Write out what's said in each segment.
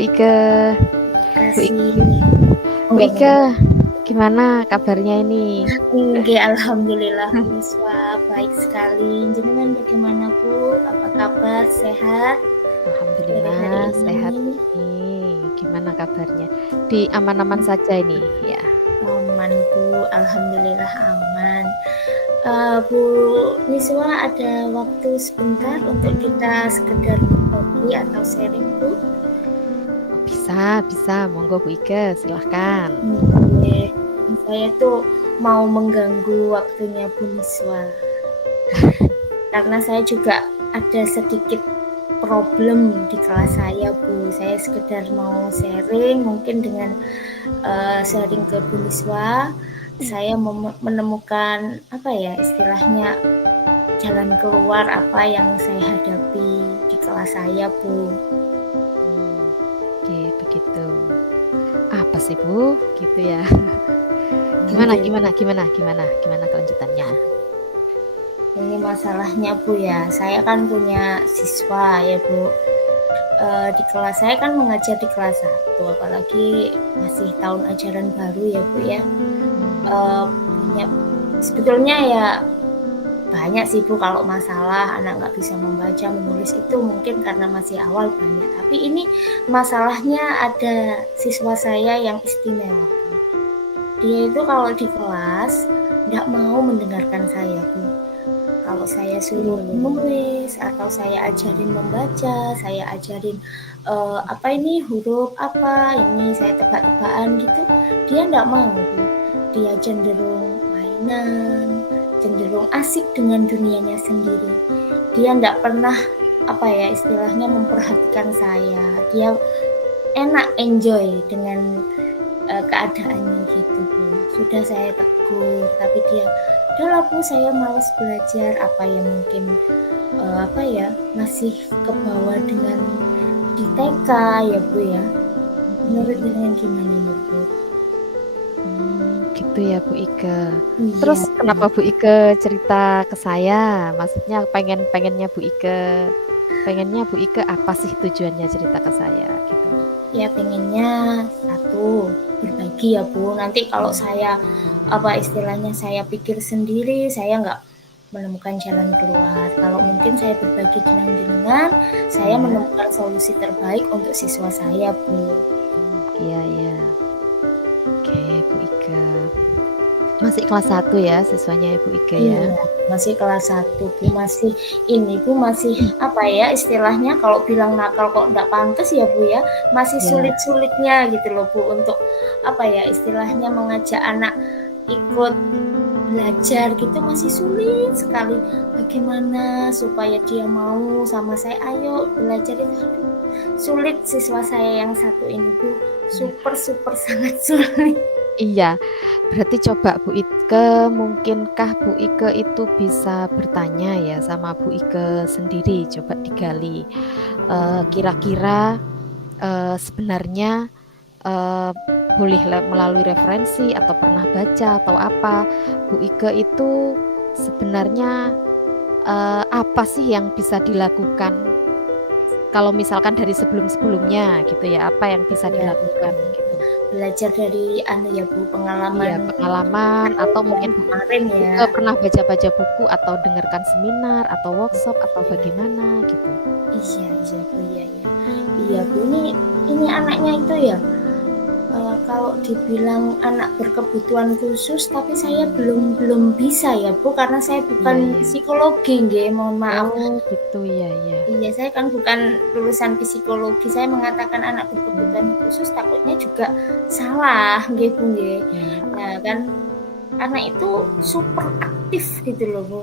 Ike. Bu Ike, Kasih. Bu Enggak, Ike, enggak. gimana kabarnya ini? Nggih, alhamdulillah Miswa baik sekali. Jenengan bagaimana Bu? Apa kabar? Sehat hari-hari Alhamdulillah sehat ini? ini. Gimana kabarnya? Di aman-aman saja ini, ya. Aman Bu, alhamdulillah aman. Bu Miswa ada waktu sebentar untuk kita sekedar berbagi atau sharing Bu? Oh, bisa, monggo Bu Ike, silahkan. Nggih, saya tuh mau mengganggu waktunya Bu Miswa. Karena saya juga ada sedikit problem di kelas saya Bu. Saya sekedar mau sharing mungkin dengan sharing ke Bu Niswa. Saya menemukan apa ya istilahnya jalan keluar apa yang saya hadapi di kelas saya Bu. Oke, begitu. Apa sih Bu? Gitu ya. Gimana, Oke. gimana kelanjutannya? Ini masalahnya Bu ya. Saya kan punya siswa ya Bu. Di kelas saya kan mengajar di kelas 1, apalagi masih tahun ajaran baru ya Bu ya. Punya sebetulnya ya banyak sih Bu kalau masalah anak nggak bisa membaca menulis itu mungkin karena masih awal banyak, tapi ini masalahnya ada siswa saya yang istimewa Bu. Dia itu kalau di kelas nggak mau mendengarkan saya Bu. Kalau saya suruh menulis atau saya ajarin membaca, saya ajarin apa ini huruf apa ini saya tebak-tebakan gitu, dia nggak mau Bu. Dia cenderung mainan, cenderung asik dengan dunianya sendiri. Dia nggak pernah apa ya istilahnya memperhatikan saya. Dia enak enjoy dengan keadaannya gitu Bu. Sudah saya tegur, tapi dia udahlah Bu saya malas belajar apa ya mungkin apa ya masih ke bawah dengan di TK ya Bu ya. Menurut dengan gimana nih Bu? Gitu ya Bu Ike. Iya Terus kenapa Bu. Bu Ike cerita ke saya? Maksudnya pengennya Bu Ike apa sih tujuannya cerita ke saya gitu? Ya pengennya satu berbagi ya Bu. Nanti kalau saya apa istilahnya saya pikir sendiri, saya nggak menemukan jalan keluar. Kalau mungkin saya berbagi dengan jenengan, saya Iya, menemukan solusi terbaik untuk siswa saya Bu. iya. Oke, Bu Ike. Masih kelas 1 ya siswanya Ibu Ike ya? Iya, masih kelas 1 Bu, masih ini Bu, masih apa ya istilahnya kalau bilang nakal kok nggak pantas ya Bu ya, masih Ya, sulit-sulitnya gitu loh Bu untuk apa ya istilahnya mengajak anak ikut belajar gitu masih sulit sekali. Bagaimana supaya dia mau sama saya, ayo belajar itu aduh, sulit siswa saya yang satu ini Bu, iya. super super sangat sulit. Iya, berarti coba Bu Ike, mungkinkah Bu Ike itu bisa bertanya ya sama Bu Ike sendiri, coba digali. Kira-kira sebenarnya eh, boleh melalui referensi atau pernah baca atau apa, Bu Ike itu sebenarnya apa sih yang bisa dilakukan kalau misalkan dari sebelum-sebelumnya gitu ya, apa yang bisa Iya, dilakukan gitu. belajar dari anu ya Bu, Iya, pengalaman pengalaman atau yang mungkin kemarin Bu ya. Ike pernah baca-baca buku atau dengarkan seminar atau workshop atau bagaimana gitu. Iya Bu, iya. Iya Bu, ini anaknya itu ya, kalau dibilang anak berkebutuhan khusus, tapi saya belum belum bisa ya Bu, karena saya Iya, bukan iya. psikologi nggih, mohon maaf. Oh, gitu ya, ya. Iya, saya kan bukan lulusan psikologi, saya mengatakan anak berkebutuhan Hmm, khusus takutnya juga salah nggih Bu nggih. ya. Nah kan anak itu super aktif gitu loh Bu,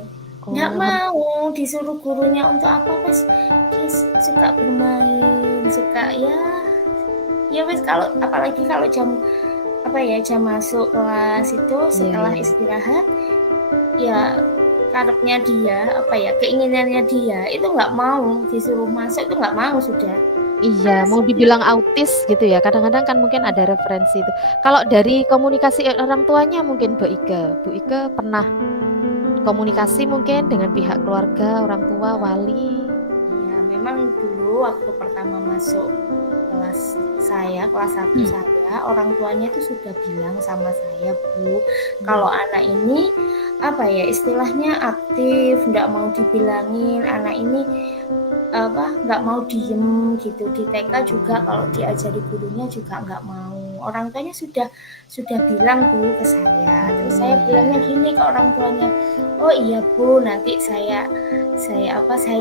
nggak Oh, mau disuruh gurunya untuk apa Mas, dia suka bermain, suka ya wes kalau apalagi kalau jam apa ya, jam masuk kelas itu iya, setelah iya. istirahat, ya karepnya dia, apa ya, keinginannya dia itu nggak mau disuruh masuk itu nggak mau sudah. Iya, mau Masuk dibilang autis gitu ya. Kadang-kadang kan mungkin ada referensi itu. Kalau dari komunikasi orang tuanya mungkin Bu Ike pernah komunikasi mungkin dengan pihak keluarga, orang tua, wali. ya memang dulu waktu pertama masuk kelas saya, kelas 1 saya, orang tuanya itu sudah bilang sama saya, Bu, kalau anak ini apa ya istilahnya aktif, nggak mau dibilangin, anak ini nggak mau diem gitu. Di TK juga kalau diajari gurunya juga nggak mau. Orang tuanya sudah bilang Bu ke saya. Terus saya bilangnya gini ke orang tuanya, oh iya Bu, nanti saya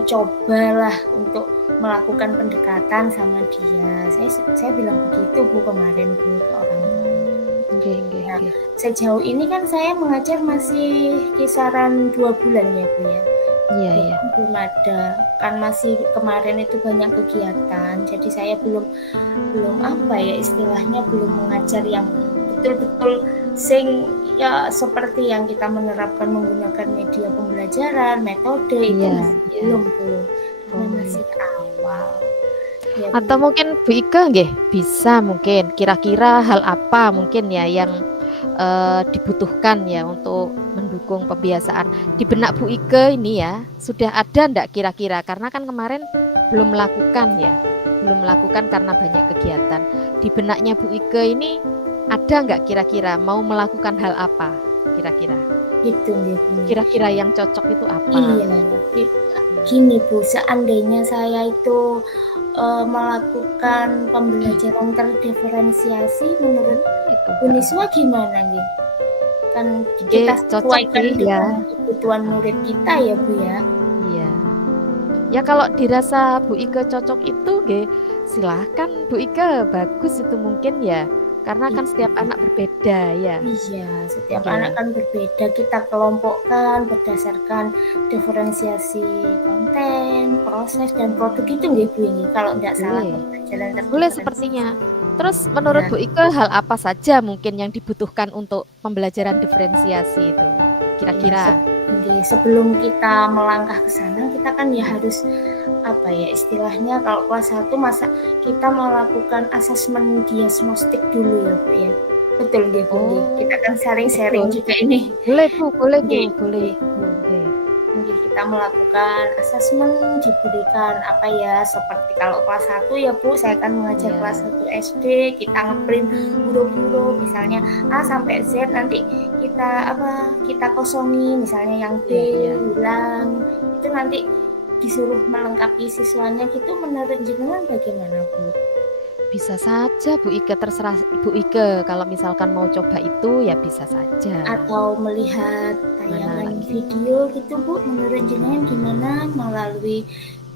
cobalah untuk melakukan pendekatan sama dia. Saya bilang begitu Bu kemarin Bu ke orang tuanya. Nggih, nggih, Nah, nggih. sejauh ini kan saya mengajar masih kisaran 2 bulan ya Bu ya. Iya, iya. Bahkan belum ada, kan masih kemarin itu banyak kegiatan, jadi saya belum apa ya istilahnya belum mengajar yang betul-betul ya seperti yang kita menerapkan menggunakan media pembelajaran, metode itu Iya, masih iya. belum Bu, karena Oh, masih awal. Ya Bu. atau mungkin Bu Ika nggih bisa mungkin kira-kira hal apa mungkin ya yang dibutuhkan ya untuk mendukung pembiasaan di benak Bu Ika ini ya sudah ada ndak kira-kira karena kan kemarin belum melakukan ya belum melakukan karena banyak kegiatan di benaknya Bu Ika ini ada nggak kira-kira mau melakukan hal apa kira-kira Gitu gitu. kira-kira yang cocok itu apa? Iya, gini Bu, seandainya saya itu melakukan pembelajaran terdiferensiasi menurut Itu Bu Niswa gimana nih? Kan kita cocok sesuaikan sih ya. dengan kebutuhan murid kita ya Bu ya. Iya. Ya kalau dirasa Bu Ika cocok itu silahkan Bu Ika bagus itu mungkin ya karena kan setiap anak berbeda ya. Iya, setiap Oke. anak kan berbeda. Kita kelompokkan berdasarkan diferensiasi konten, proses dan produk itu nggih Bu ini kalau tidak salah Boleh. pembelajaran Boleh terdiferensiasi. sepertinya. Terus menurut Nah, Bu Ika hal apa saja mungkin yang dibutuhkan untuk pembelajaran diferensiasi itu? iya, Kira-kira. sebelum kita melangkah ke sana kita kan ya harus apa ya istilahnya kalau kelas 1 masa kita melakukan asesmen diagnostik dulu ya Bu ya. Betul nggih Bu nggih. Oh, Kita kan sharing-sharing betul. juga ini. Boleh Bu, boleh Bu, Nggih, boleh nggih. Bu. Oke. Mungkin kita melakukan asesmen diberikan apa ya seperti kalau kelas 1 ya Bu saya kan mengajar Iya. kelas 1 SD kita ngeprint huruf-huruf misalnya A sampai Z nanti kita kosongi misalnya yang B Iya, iya. hilang itu nanti disuruh melengkapi siswanya gitu menurut jenengan bagaimana Bu? Bisa saja Bu Ika terserah Bu Ika kalau misalkan mau coba itu ya bisa saja. Atau melihat Mana tayangan lagi? video gitu Bu menurut jenengan gimana melalui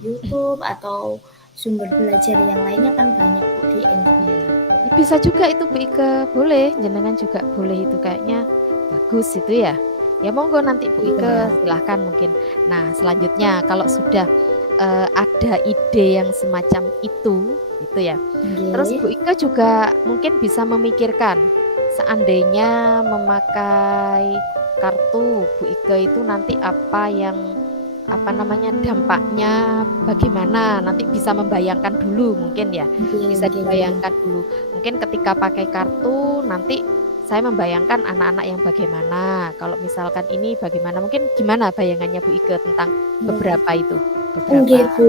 YouTube atau sumber belajar yang lainnya kan banyak Bu di internet. Iya. Bisa juga itu Bu Ika, boleh jenengan juga boleh itu kayaknya bagus itu ya. Ya monggo nanti Bu Ika Iya, silahkan mungkin. Nah selanjutnya kalau sudah ada ide yang semacam itu ya. Terus nggih. Bu Ika juga mungkin bisa memikirkan seandainya memakai kartu Bu Ika itu nanti apa namanya dampaknya bagaimana nanti bisa membayangkan dulu mungkin ya Nggih bisa nggih nggih. dibayangkan dulu mungkin ketika pakai kartu nanti saya membayangkan anak-anak yang bagaimana kalau misalkan ini bagaimana mungkin gimana bayangannya Bu Ika tentang beberapa Nggih Bu,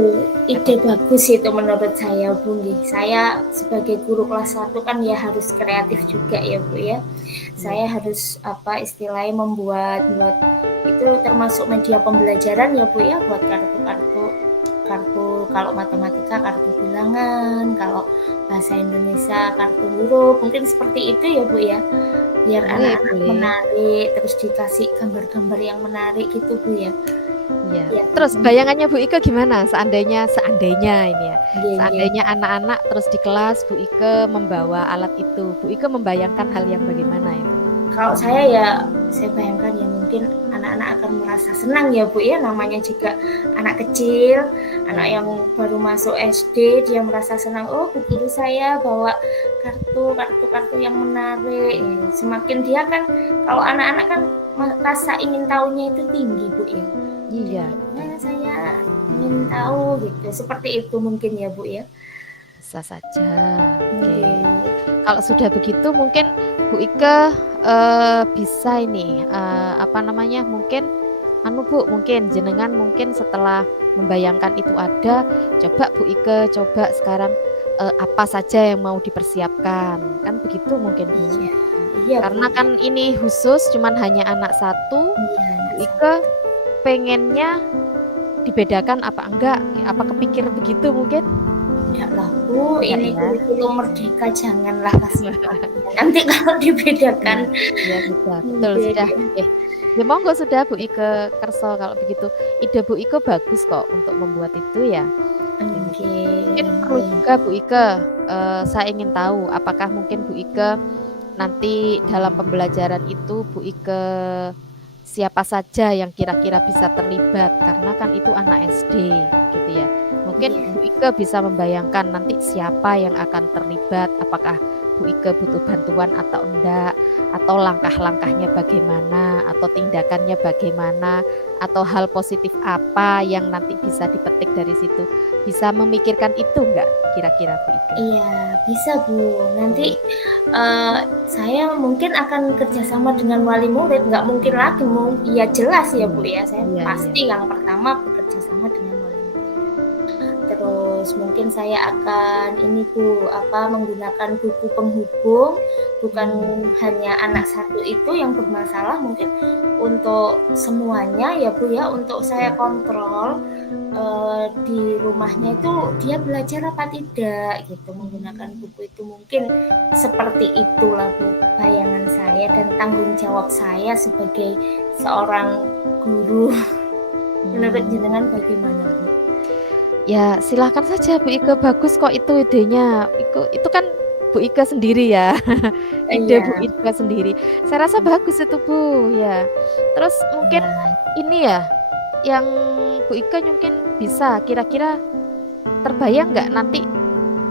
ide metode bagus itu menurut saya Bu nggih. Saya sebagai guru kelas 1 kan ya harus kreatif juga ya Bu ya. ya Saya harus apa istilahnya membuat itu termasuk media pembelajaran ya Bu ya buat kartu kalau matematika kartu bilangan, kalau bahasa Indonesia kartu huruf, mungkin seperti itu ya Bu ya. Biar boleh anak-anak boleh menarik, terus dikasih gambar-gambar yang menarik gitu Bu ya. ya Iya, terus bayangannya Bu Ika gimana seandainya ini ya nggih nggih. seandainya anak-anak terus di kelas Bu Ika membawa alat itu Bu Ika membayangkan hal yang bagaimana itu Kalau saya bayangkan ya mungkin anak-anak akan merasa senang ya Bu ya, namanya juga anak kecil, anak ya yang baru masuk SD, dia merasa senang, oh Bu guru saya bawa kartu yang menarik. Ya, semakin dia kan, kalau anak-anak kan rasa ingin tahunya itu tinggi Bu ya. iya Jadi betul saya ingin tahu gitu, seperti itu mungkin ya Bu ya. bisa saja oke. Oke. Kalau sudah begitu mungkin Bu Ika bisa ini apa namanya mungkin Bu mungkin jenengan mungkin setelah membayangkan itu ada coba Bu Ika coba sekarang apa saja yang mau dipersiapkan, kan begitu mungkin, Bu? Iya, iya, Bu, Karena ya. kan ini khusus cuman hanya anak satu, Iya, Bu anak Ike satu. pengennya dibedakan apa enggak? Apa kepikir begitu mungkin? Enggak lah, Bu, Enggak ini ya? kurikulum merdeka janganlah kasih tahu. Nanti kalau dibedakan Iya, iya sudah, betul ide sudah. Ya monggo sudah Bu Ike kerso kalau begitu. Ide Bu Ike bagus kok untuk membuat itu ya. Ya mungkin perlu nggih. juga Bu Ike, saya ingin tahu apakah mungkin Bu Ike nanti dalam pembelajaran itu Bu Ike siapa saja yang kira-kira bisa terlibat karena kan itu anak SD gitu ya. Mungkin Iya. Bu Ike bisa membayangkan nanti siapa yang akan terlibat, apakah Bu Ike butuh bantuan atau enggak, atau langkah-langkahnya bagaimana, atau tindakannya bagaimana, atau hal positif apa yang nanti bisa dipetik dari situ. Bisa memikirkan itu enggak kira-kira Bu Ike? Iya, bisa, Bu. Oh, Nanti, saya mungkin akan kerjasama dengan wali murid, nggak mungkin lagi ya jelas ya, iya, Bu, ya, saya iya, iya. pasti yang pertama bekerja sama dengan wali murid. Terus mungkin saya akan ini, Bu, menggunakan buku penghubung, bukan Hmm. hanya anak satu itu yang bermasalah, mungkin untuk semuanya ya, Bu, ya, untuk saya Ya. kontrol, di rumahnya itu dia belajar apa tidak gitu menggunakan Hmm. buku itu, mungkin seperti itulah, Bu, bayangan saya dan tanggung jawab saya sebagai seorang guru. Menurut Hmm. jenengan bagaimana, Bu? Ya, silakan saja Bu Ike, bagus kok itu idenya. Itu kan Bu Ike sendiri ya. Ide Bu Iya, Ike sendiri. Saya rasa bagus itu Bu, ya. Terus mungkin iya. ini ya, yang Bu Ike mungkin bisa kira-kira terbayang nggak nanti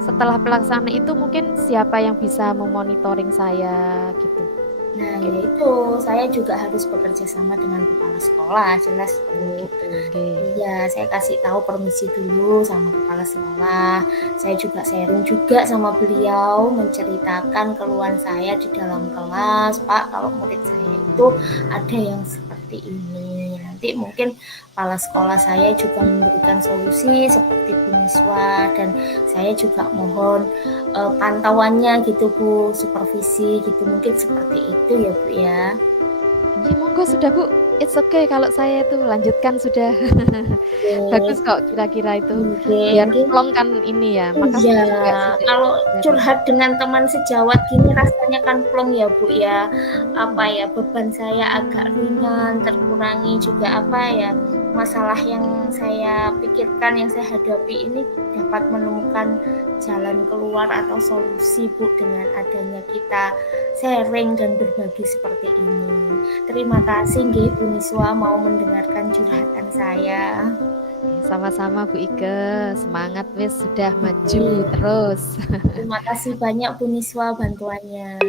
setelah pelaksanaan itu mungkin siapa yang bisa memonitoring saya gitu. Nah, Mungkin. yaitu saya juga harus bekerja sama dengan kepala sekolah, jelas, Oh Bu. gitu, oke. Iya, saya kasih tahu permisi dulu sama kepala sekolah. Saya juga sharing juga sama beliau, menceritakan keluhan saya di dalam kelas, "Pak, kalau murid saya itu ada yang seperti ini." Nanti mungkin kepala sekolah saya juga memberikan solusi seperti beasiswa, dan saya juga mohon pantauannya gitu, Bu, supervisi gitu. Mungkin seperti itu ya, Bu, ya. Iya, monggo sudah Bu. It's okay kalau saya itu lanjutkan sudah. Oke, Bagus kok kira-kira itu. oke, Biar mungkin plong kan ini ya. iya, Makasih juga sudah kalau sharing. curhat dengan teman sejawat gini rasanya kan plong ya, Bu, ya. Hmm. Beban saya agak ringan, terkurangi juga masalah yang saya pikirkan, yang saya hadapi ini dapat menemukan jalan keluar atau solusi, Bu, dengan adanya kita sharing dan berbagi seperti ini. Terima kasih nggih, Bu Niswa mau mendengarkan curhatan saya. Sama-sama Bu Ike. Semangat wis sudah maju Oke. terus. Terima kasih banyak Bu Niswa bantuannya.